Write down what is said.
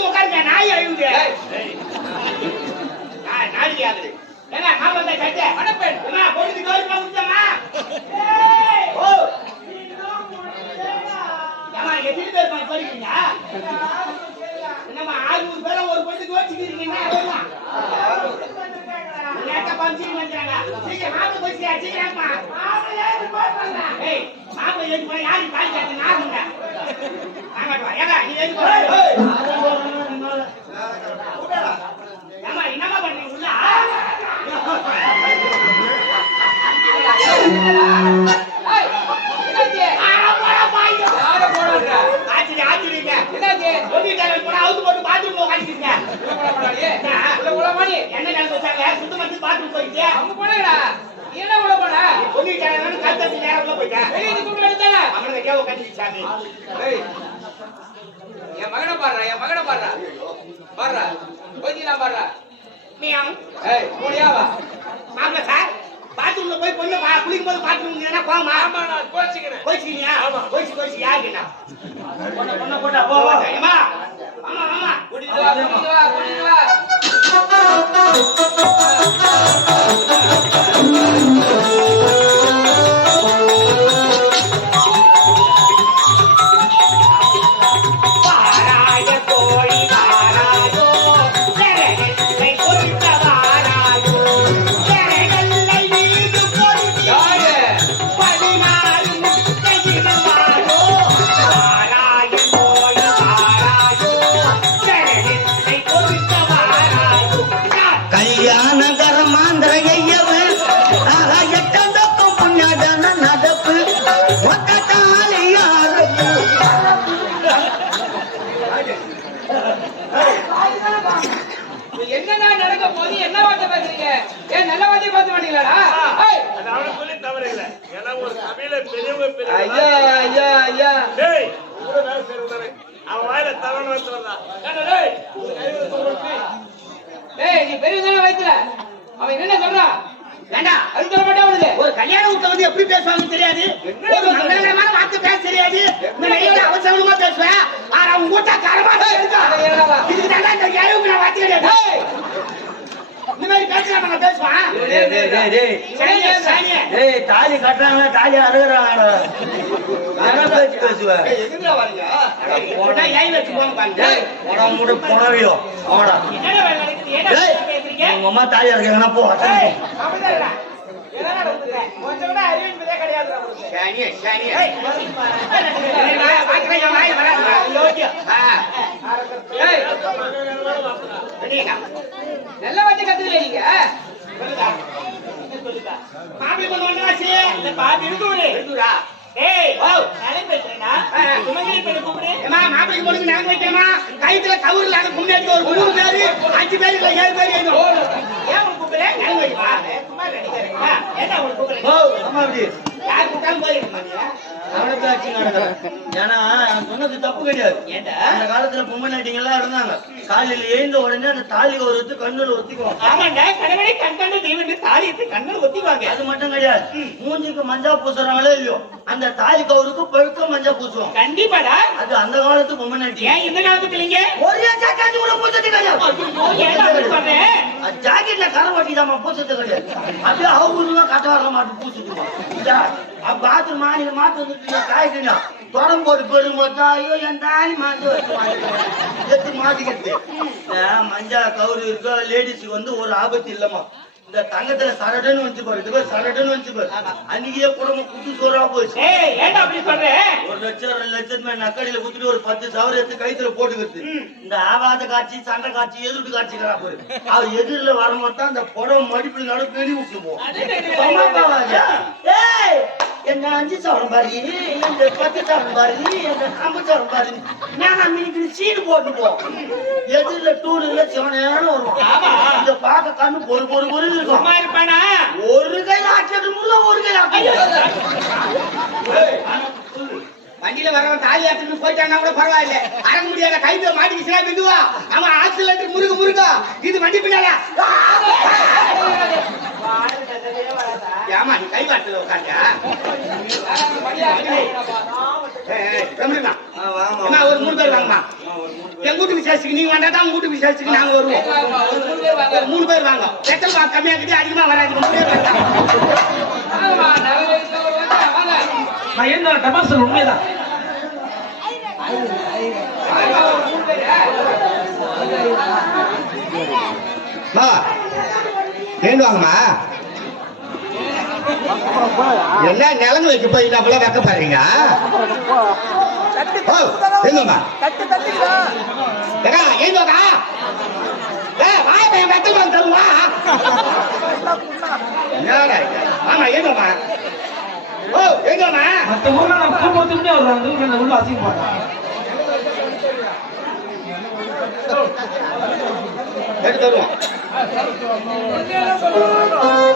உட்காருங்க நாய் அழுகுது நாளைக்கு ஆகுது ஏங்க நான் வந்த சட்டை மணப்பெண். பொழுது ஓ எத்தனை பேர் படிக்கிறீங்க என்னம்மா ஆறுநூறு பேரை ஒரு பொழுதுக்கு சீக்கிரம் மாப்பிள்ளை போச்சுக்கா மாப்பிள்ளை ஏறி போய் யாரு வெளிய இருந்து கூப்பிட வேண்டியதுதானே? அவனுக்கு எங்கேயோ உக்காந்துக்கிச்சு சாமி. ஏய், என் மகனை பாடுறா என் மகனை பாடுறா பாடுறா கொஞ்சம் பாடுறா மியாவ். ஏய் கூடியா வா மாப்பிள்ளை சார், bathroom ல போய் பொண்ணு பா- குளிக்கும்போது bathroom இருந்தீங்கன்னா கோவமா? ஆமா, நான் கோச்சிக்கிறேன். கோச்சிக்கினியா? கோச்சி, கோச்சி, யாருக்குண்ணா? பொண்ணை, பொண்ணை போட்டா போ, போ. ஏம்மா, வாம்மா, வாம்மா. கூட்டிட்டு வா வா அவன் வாயில தவறு சொல்றேன் நீ. பெரிய தானே அவன் ஏண்டா, அது சொல்ல அவனுக்கு ஒரு கல்யாண வீட்டுல வந்து எப்படி பேசுவாங்கன்னு தெரியாது. ஒரு மங்களகரமான வார்த்தை பேச தெரியாது. இந்த அவசரமா பேசுவேன். ஆனா உங்க கூட்டா காரமா என்னடா? இதுக்கு தாண்டா இந்த ஏழுக்கு நான் வார்த்தை கிடையாது ஏய்! இந்த மாதிரி பேசலாம் நாங்க பேசுவான் டேய், டேய், டேய், டேய். சாணியே, சாணியே. டேய் தாலி கட்டுறாங்க தாலி அறுகுறாங்க என்ன பேச்சு பேசுவ எதுக்குடா வரீங்க உடனே ஏன் வச்சு போங்க பாருங்க டேய் உன மூட புனவியோ அவடா? உங்க அம்மா தாலி அறுக்காங்கன்னா போ ஏய், நல்ல வார்த்தை கத்துக்கல நீங்க. மாப்பிள்ளை பொண்ணு வந்தாச்சு. இந்த இருக்குடு. இருக்குடா. ஏய், சுமங்கலி பெண்ணை கூப்பிடு. ஏம்மா, மாப்பிள்ளைக்கு பொண்ணுக்கு நலம் வைக்கணுமா? கயித்துல கவுரு இல்லாத முன்னாடி ஒரு மூணு பேரு, அஞ்சு பேரு இல்ல ஏழு பேரு. ஏன் சும்மா அம்மா அப்படி ஏன்னா நான் சொன்னது தப்பு கிடையாது? அந்த காலத்துல பொம்மை நாட்டிங்கெல்லாம் இருந்தாங்க. காலையில எழுந்த உடனே அந்த தாலி ஒருத்து கண்ணுல ஒத்திக்குவாங்க. ஆமாண்டா, கண்ணில் ஒத்திக்குவாங்க. அது மட்டும் கிடையாது. மூஞ்சிக்கு மஞ்சா பூசுறாங்களோ இல்லையோ அந்த தாலி கவுருக்கு பழுக்க மஞ்சா பூசுவாங்க. கண்டிப்பாடா. அது அந்த காலத்து பொம்மை நாட்டி ஏன் இந்த காலத்துக்கு இல்லைங்க? ஒரே ஜாக்கெட் கூட பூசது கிடையாது. ஜாக்கெட்ல கரை வட்டி தான் பூசது கிடையாது. அப்படியே அவங்களும் கட்ட வர மாட்டு பூசிட்டு பாத்ரூம் மாநில மாத்து வந்துட்டு காய்க்கணும் தொடம் போட்டு பெரும் மட்டும் ஐயோ என் தாலி மாத்து எடுத்து மாட்டிக்கிறது மஞ்சா கவுரு இருக்கோ லேடிஸுக்கு வந்து ஒரு ஆபத்து இல்லம்மா. இந்த தங்கத்துல சரடுன்னு வந்து பாரு. இது பேர் சரடுன்னு வந்து பாரு. அன்னைக்கே குடும்பம் குட்டி சோறா போச்சு. ஏன்டா அப்படி? ஒரு லட்சம் ரெண்டு லட்சம் மேல நக்கடியில குத்துட்டு ஒரு பத்து சவரம் எடுத்து கைத்துல போட்டுக்கிறது இந்த ஆபாத காட்சி சண்டை காட்சி எதிர்ப்பு காட்சி பாரு. அவ எதிரில வரும்போது தான் அந்த புடவை மடிப்புல நடு பெடி விட்டு போவோம் ஏய் என்ன அஞ்சு சவரம் பாரு இந்த பத்து சவரம் பாரு இந்த ஐம்பது சவரம் பாரு. நான் அன்னைக்கு சீடு போட்டு போ எதிரில டூருல சிவனேன்னு வரும் ஆமா. இந்த பார்க்க கண்ணு பொறு பொறு பொறு இருக்கும். இருப்பானா? ஒரு கை ஆட்டது முடியல ஒரு கை வண்டியில வரவன் தாலி ஏத்துட்டு போயிட்டான்னா கூட பரவாயில்ல. அடங்க முடியாத கைத்துல மாட்டிக்கிச்சுனா மெதுவா அவன் ஆக்சிலேட்டர் முருக முருகா இது வண்டி பின்னால. ஏமா நீ கை வாட்டுல உட்காந்தியா ஒரு மூணு பேர் வாங்கம்மா. ஆ, ஒரு மூணு பேர். என் வீட்டு விசேஷத்துக்கு நீங்க வந்தா தான் வீட்டு நாங்க வருவோம். ஒரு மூணு பேர் வாங்க. எத்தனை வா கம்மியா கிட்டே அதிகமா வராது மூணு பேர் வாங்க, வாங்க. டபாசல் உண்மைதான் வாங்கம்மா, ஒரு மூணு பேரு. மா ஏன் வாங்கம்மா என்ன நிலங்கு வைக்க போய் நம்மள வைக்க பாருங்க எடுத்து தருவோம். I'm going to go home.